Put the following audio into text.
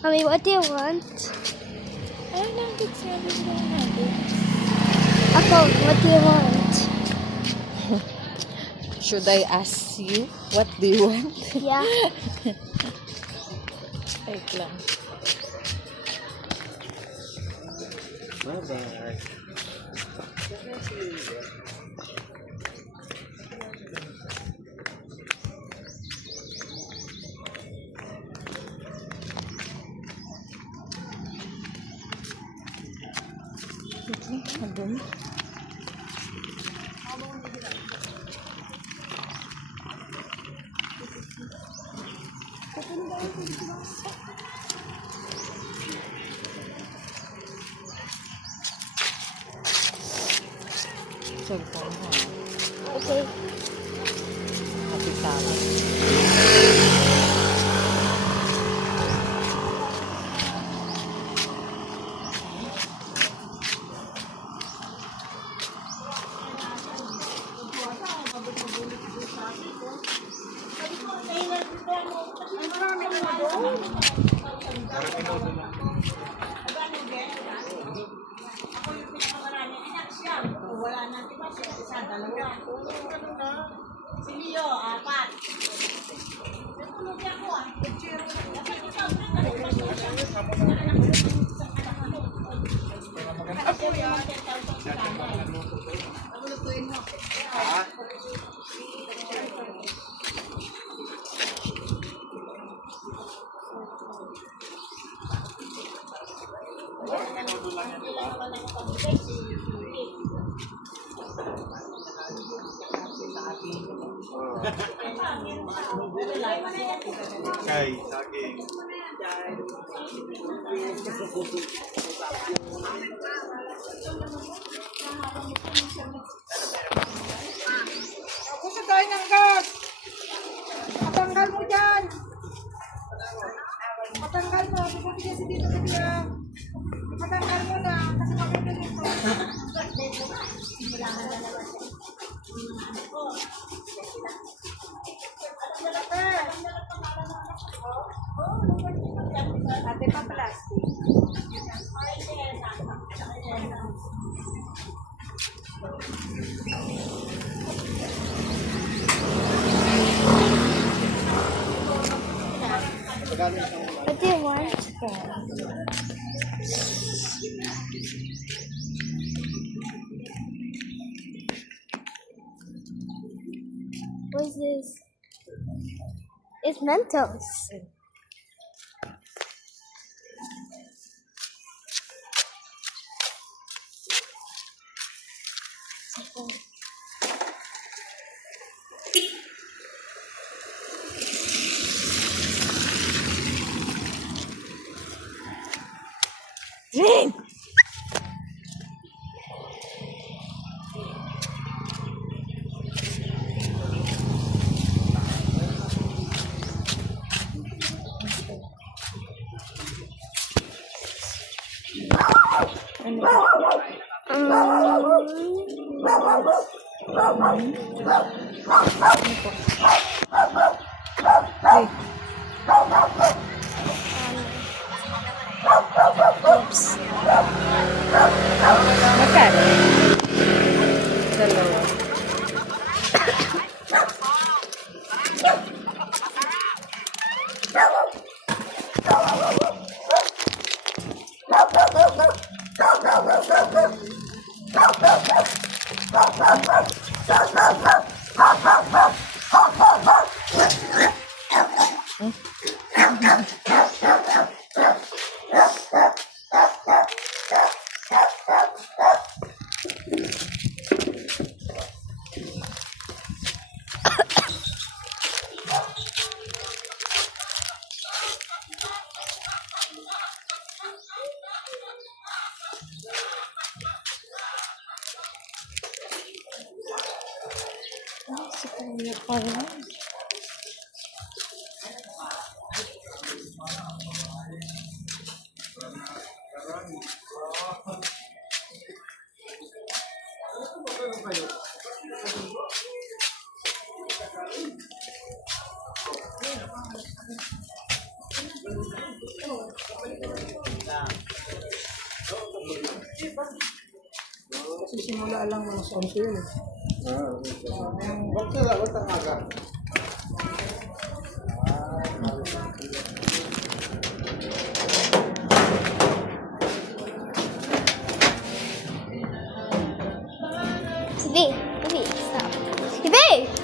Mommy, what do you want? Ay, nuggets. Sabi ko nuggets. Ako, what do you want? Should I ask you? What do you want? Yeah. Wait lang. Bye-bye. Andun. Cellphone mo. Okay. Kapitawan. Kay, saging. Gusto tayo ng gas. Patanggal mo dyan. Patanggal mo. Bubuti kasi dito sa kanya. Patanggal mo na. Kasi makita dito. Ate pa plastic. What do you want? What is this? It's Mentos. Drink! Oops. Magkano? Dalawa. Si Kuya pala. Kasi simula lang mga sa 11 yun eh. Ba't ang aga? TV, TV, stop. TV!